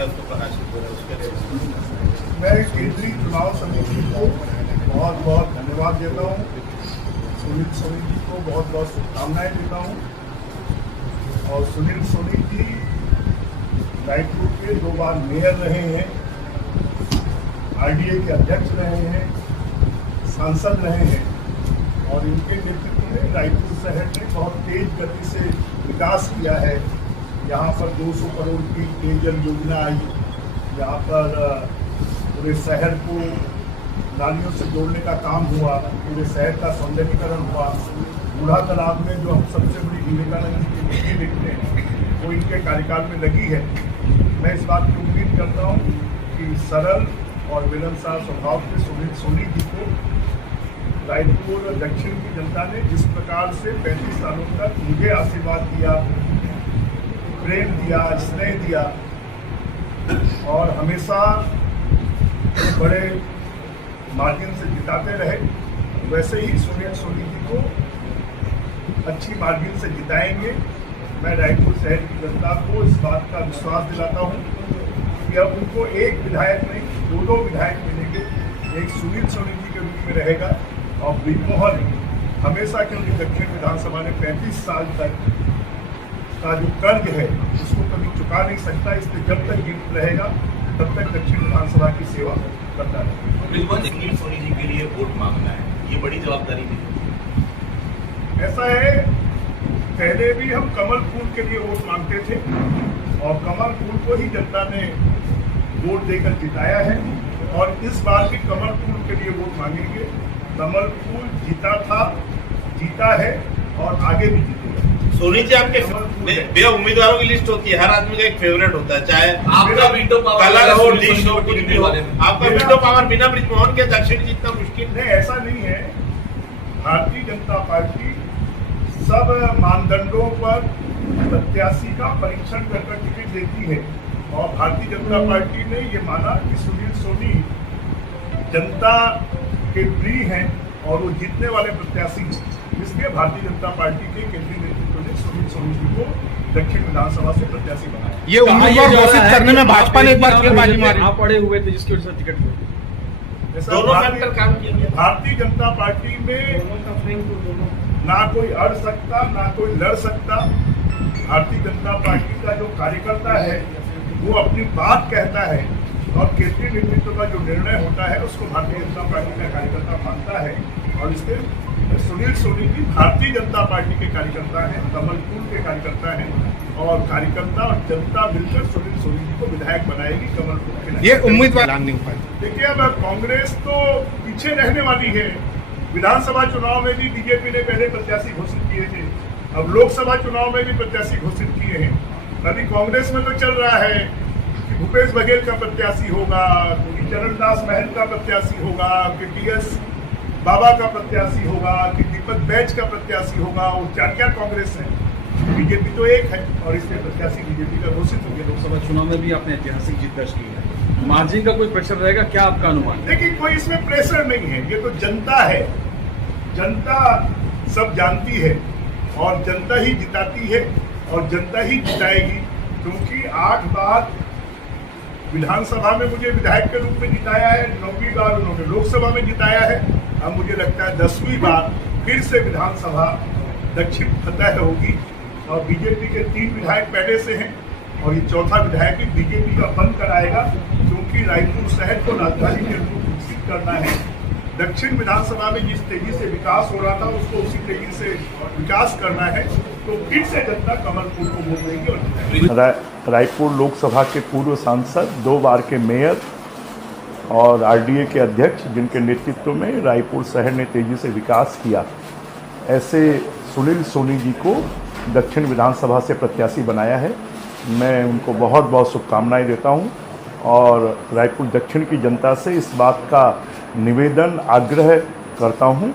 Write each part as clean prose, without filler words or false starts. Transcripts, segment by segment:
है उसको प्रकाशित करें, उसके लिए मैं केंद्रीय चुनाव समिति को बहुत बहुत धन्यवाद देता हूँ। सुनील सोनी जी को बहुत बहुत शुभकामनाएं देता हूँ। और सुनील सोनी जी रायपुर के 2 बार मेयर रहे हैं, आरडीए के अध्यक्ष रहे हैं, सांसद रहे हैं और इनके नेतृत्व में रायपुर शहर ने बहुत तेज गति से विकास किया है। यहाँ पर 200 करोड़ की पेयजल योजना आई, यहाँ पर पूरे शहर को नालियों से जोड़ने का काम हुआ, पूरे शहर का सौंदर्यीकरण हुआ। बूढ़ा तालाब में जो हम सबसे बड़ी विवेकानंद की मूर्ति देखते हैं वो इनके कार्यकाल में लगी है। मैं इस बात की उम्मीद करता हूँ कि सरल और मिलनसार स्वभाव के सुनील सोनी जी को रायपुर दक्षिण की जनता ने जिस प्रकार से 35 सालों तक मुझे आशीर्वाद दिया, प्रेम दिया, स्नेह दिया और हमेशा बड़े मार्जिन से जिताते रहे, वैसे ही सुनील सोनी जी को अच्छी मार्जिन से जिताएंगे। मैं रायपुर शहर की जनता को इस बात का विश्वास दिलाता हूँ कि अब उनको एक विधायक नहीं 2 विधायक मिलेंगे। एक सुनील सोनी जी के रूप में रहेगा और ब्रिजमोहन हमेशा, क्योंकि दक्षिण विधानसभा ने 35 साल तक का जो कर्ज है उसको कभी चुका नहीं सकता, इसलिए जब तक जीवित रहेगा तब तक दक्षिण विधानसभा की सेवा करता रहेगा। ब्रिजमोहन सुनील सोनी जी के लिए वोट मांगना है, ये बड़ी जवाबदारी है। ऐसा है, पहले भी हम कमल फूल के लिए वोट मांगते थे और कमल फूल को ही जनता ने वोट देकर जिताया है और इस बार भी कमल फूल के लिए वोट मांगेंगे। कमल फूल जीता था, जीता है और आगे भी जीतेगा। सोनी जी आपके भैया उम्मीदवारों की लिस्ट होती है, हर आदमी का एक फेवरेट होता है, चाहे आपका वीटो पावर कलर हो, लिस्ट हो, कुछ भी हो। आपका वीटो पावर बिना ब्रिजमोहन के दक्षिण जीतना मुश्किल नहीं, ऐसा नहीं है। भारतीय जनता पार्टी सब मानदंडों पर प्रत्याशी का परीक्षण कर टिकट देती है और भारतीय जनता पार्टी ने ये माना कि सुनील सोनी जनता के प्रिय हैं और वो जीतने वाले प्रत्याशी हैं, इसलिए भारतीय जनता पार्टी के केंद्रीय नेतृत्व ने सुनील सोनी जी को दक्षिण विधानसभा से प्रत्याशी बनाया। ये उम्मीदवार घोषित करने में भाजपा ने एक बार फिर बाजी मारी। आप पड़े हुए थे जिसकी वजह से टिकट मिली। दोनों फैक्टर काम किए। भारतीय जनता पार्टी में ना कोई अड़ सकता, ना कोई लड़ सकता। भारतीय जनता पार्टी का जो कार्यकर्ता है वो अपनी बात कहता है और केंद्रीय नेतृत्व का जो निर्णय होता है उसको भारतीय जनता पार्टी का कार्यकर्ता मानता है और इसलिए सुनील सोनी जी भारतीय जनता पार्टी के कार्यकर्ता हैं, कमल फूल के कार्यकर्ता हैं और कार्यकर्ता और जनता मिलकर सुनील सोनी जी को विधायक बनाएगी कमल फूल के। ये उम्मीदवार नहीं हो पाए। देखिए, अब कांग्रेस तो पीछे रहने वाली है। विधानसभा चुनाव में भी बीजेपी ने पहले प्रत्याशी घोषित किए थे, अब लोकसभा चुनाव में भी प्रत्याशी घोषित किए हैं। अभी कांग्रेस में तो चल रहा है कि भूपेश बघेल का प्रत्याशी होगा, कि चरणदास महल का प्रत्याशी होगा, कि टीएस बाबा का प्रत्याशी होगा, कि दीपक बैच का प्रत्याशी होगा। वो क्या कांग्रेस है, बीजेपी तो एक है और इसलिए प्रत्याशी बीजेपी का घोषित हो गया। लोकसभा चुनाव में भी आपने ऐतिहासिक जीत दर्ज की है, मार्जिन का कोई प्रेशर रहेगा क्या आपका अनुमान? देखिए, कोई इसमें प्रेशर नहीं है, ये तो जनता है, जनता सब जानती है और जनता ही जिताती है और जनता ही जिताएगी। क्योंकि 8 बार विधानसभा में मुझे विधायक के रूप में जिताया है, 9वीं बार उन्होंने लोकसभा में जिताया है, अब मुझे लगता है 10वीं बार फिर से विधानसभा दक्षिण फतह होगी और बीजेपी के 3 विधायक पहले से हैं और ये 4था विधायक भी बीजेपी का बंद कराएगा। क्योंकि रायपुर शहर को राजधानी के रूप में विकसित करना है। दक्षिण विधानसभा में जिस तेजी से विकास हो रहा था उसको उसी तेजी से विकास करना है, तो फिर से जनता कमल फूल को वोट देगी। और रायपुर लोकसभा के पूर्व सांसद, 2 बार के मेयर और आरडीए के अध्यक्ष, जिनके नेतृत्व में रायपुर शहर ने तेजी से विकास किया, ऐसे सुनील सोनी जी को दक्षिण विधानसभा से प्रत्याशी बनाया है। मैं उनको बहुत बहुत शुभकामनाएं देता हूं और रायपुर दक्षिण की जनता से इस बात का निवेदन आग्रह करता हूं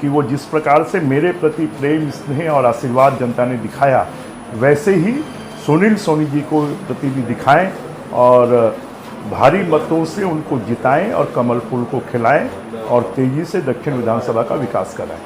कि वो जिस प्रकार से मेरे प्रति प्रेम, स्नेह और आशीर्वाद जनता ने दिखाया, वैसे ही सुनील सोनी जी को प्रति भी दिखाएं और भारी मतों से उनको जिताएं और कमल फूल को खिलाएं और तेजी से दक्षिण विधानसभा का विकास कराएं।